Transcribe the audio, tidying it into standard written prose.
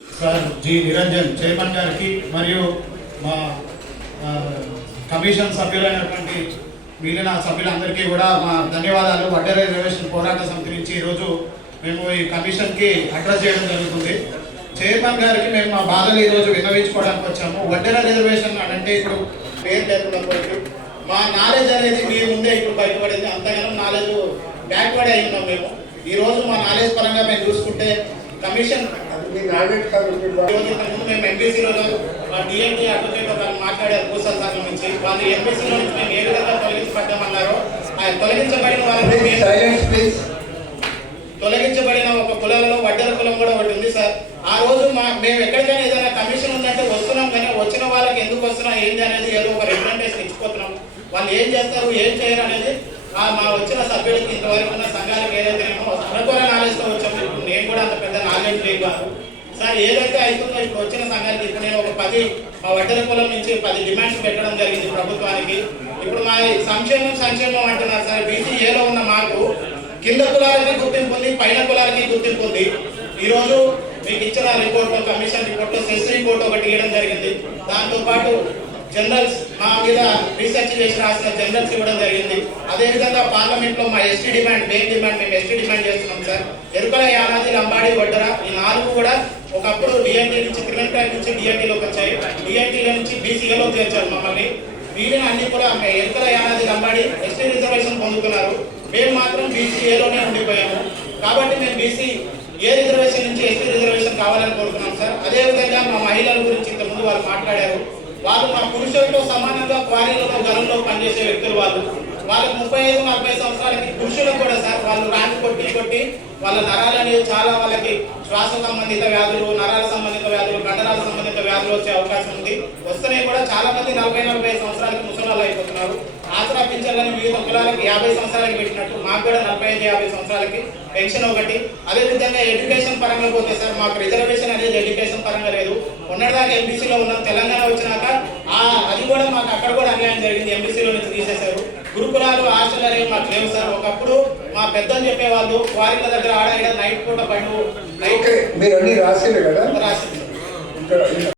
Sir G Niranjan chairman గారికి మరియు మా కమిషన్ సభ్యులైనటువంటి మిగిలిన సభ్యులందరికీ కూడా మా ధన్యవాదాలు. వడ్డెర రిజర్వేషన్ పోరాట సమితి నుంచి ఈరోజు మేము ఈ కమిషన్కి అడ్రస్ చేయడం జరుగుతుంది. చైర్మన్ గారికి మేము మా బాధలు ఈరోజు విన్నవించుకోవడానికి వచ్చాము. వడ్డెర రిజర్వేషన్ అంటే ఇప్పుడు పేరు లేకుండా పోయింది. మా నాలెడ్జ్ అనేది మీ ముందే ఇప్పుడు బయటపడింది. అంతగానో నాలెడ్జ్ బ్యాక్వర్డ్ అయి ఉన్నాం మేము. ఈరోజు మా నాలెడ్జ్ పరంగా మేము చూసుకుంటే కమిషన్ మేము ఎంపీసీలో డిఎన్టీ అడ్వకేట్ వాళ్ళు మాట్లాడారు పూసల సంఘం నుంచి. వాళ్ళు ఎంపీసీలో నుంచి మేము ఏ విధంగా తొలగించబడ్డామన్నారో తొలగించబడిన వాళ్ళని తొలగించబడిన ఒక కులంలో వడ్డెర కులం కూడా ఒకటి ఉంది సార్. ఆ రోజు మేము ఎక్కడికైనా ఏదైనా కమిషన్ ఉందంటే వస్తున్నాం, కానీ వచ్చిన వాళ్ళకి ఎందుకు వస్తున్నాం ఏంటి అనేది ఏదో ఒక రిప్రజెంటేషన్ ఇచ్చిపోతున్నాం. వాళ్ళు ఏం చేస్తారు ఏం చేయరు అనేది మా వచ్చిన సభ్యులకి ఇంతవరకు ఉన్న సంఘాలకు ఏదైతేనేమో అనుకోని నాలెడ్జ్తో వచ్చాము. ఇప్పుడు నేను కూడా అంత పెద్ద నాలెడ్జ్ లేదు కాదు సార్. ఏదైతే అవుతుందో ఇప్పుడు వచ్చిన సంఘాలకి ఇప్పుడు నేను ఒక 10 మా వడ్డెర కులం నుంచి 10 డిమాండ్స్ పెట్టడం జరిగింది ప్రభుత్వానికి. ఇప్పుడు మా సంక్షేమం అంటున్నారు సార్. బీసీఏలో ఉన్న మాకు కింద కులాలకి గుర్తింపు ఉంది, పైన కులాలకి గుర్తింపు ఉంది. ఈరోజు మీకు ఇచ్చిన report commission report cess report ఒకటి ఇవ్వడం జరిగింది. దాంతోపాటు జనరల్స్ మా మీద రీసెర్చ్ చేసి రాసిన జనరల్స్ ఇవ్వడం జరిగింది. అదేవిధంగా పార్లమెంట్లో మా ఎస్టీ డిమాండ్ మెయిన్ డిమాండ్ మేము ఎస్టీ డిమాండ్ చేస్తున్నాం సార్. ఎరుకల యానాది లంబాడి వడ్డెర ఈ 4 కూడా ఒకప్పుడు డిఎన్టీ నుంచి క్రిమినల్ ట్రాక్ నుంచి డిఎన్టీలోకి వచ్చాయి. డిఎన్టీల నుంచి బీసీఏలో చేర్చారు మమ్మల్ని. వీళ్ళని అన్ని కూడా ఎరుకల యానాది లంబాడి ఎస్టీ రిజర్వేషన్ పొందుతున్నారు. మేము మాత్రం బీసీఏలోనే ఉండిపోయాము. కాబట్టి మేము బీసీ ఏ రిజర్వేషన్ నుంచి ఎస్టీ రిజర్వేషన్ కావాలని కోరుతున్నాం సార్. అదేవిధంగా మా మహిళల గురించి ఇంతకుముందు వాళ్ళు మాట్లాడారు. వాళ్ళు మా పురుషులతో సమానంగా క్వారీలలో గనుల్లో పనిచేసే వ్యక్తులు వాళ్ళకి 35-40 సంవత్సరాలకి పురుషులకు కూడా సార్ వాళ్ళు ర్యాంక్ కొట్టి వాళ్ళ నరాలని చాలా వాళ్ళకి శ్వాస సంబంధిత వ్యాధులు, నరాల సంబంధిత వ్యాధులు, కండరాల సంబంధిత వ్యాధులు వచ్చే అవకాశం ఉంది. వస్తున్నాయి కూడా. చాలా మంది 40-45 సంవత్సరాలకి ముసలాళ్ళు అయిపోతున్నారు. ఆసరా పింఛన్లని వివిధ కులాలకి 50 సంవత్సరాలకి పెట్టినట్టు మాకు కూడా 45-50 సంవత్సరాలకి పెన్షన్ ఒకటి. అదేవిధంగా ఎడ్యుకేషన్ పరంగా పోతే సార్ మాకు రిజర్వేషన్ అనేది ఎడ్యుకేషన్ పరంగా లేదు. మొన్నటిదాకా ఎంపీసీలో ఉన్నాం. తెలంగాణ వచ్చినాక అది కూడా మాకు అక్కడ కూడా అన్యాయం జరిగింది. ఎంపీసీలో నుంచి తీసేశారు. గురుకులాలు హాస్టల్ అనేవి మాకు లేవు సార్. ఒకప్పుడు మా పెద్దలు చెప్పేవాళ్ళు వారిల దగ్గర ఆడ నైట్ పూట పండు మీరు అన్ని రాసిండే కదా రాసింది.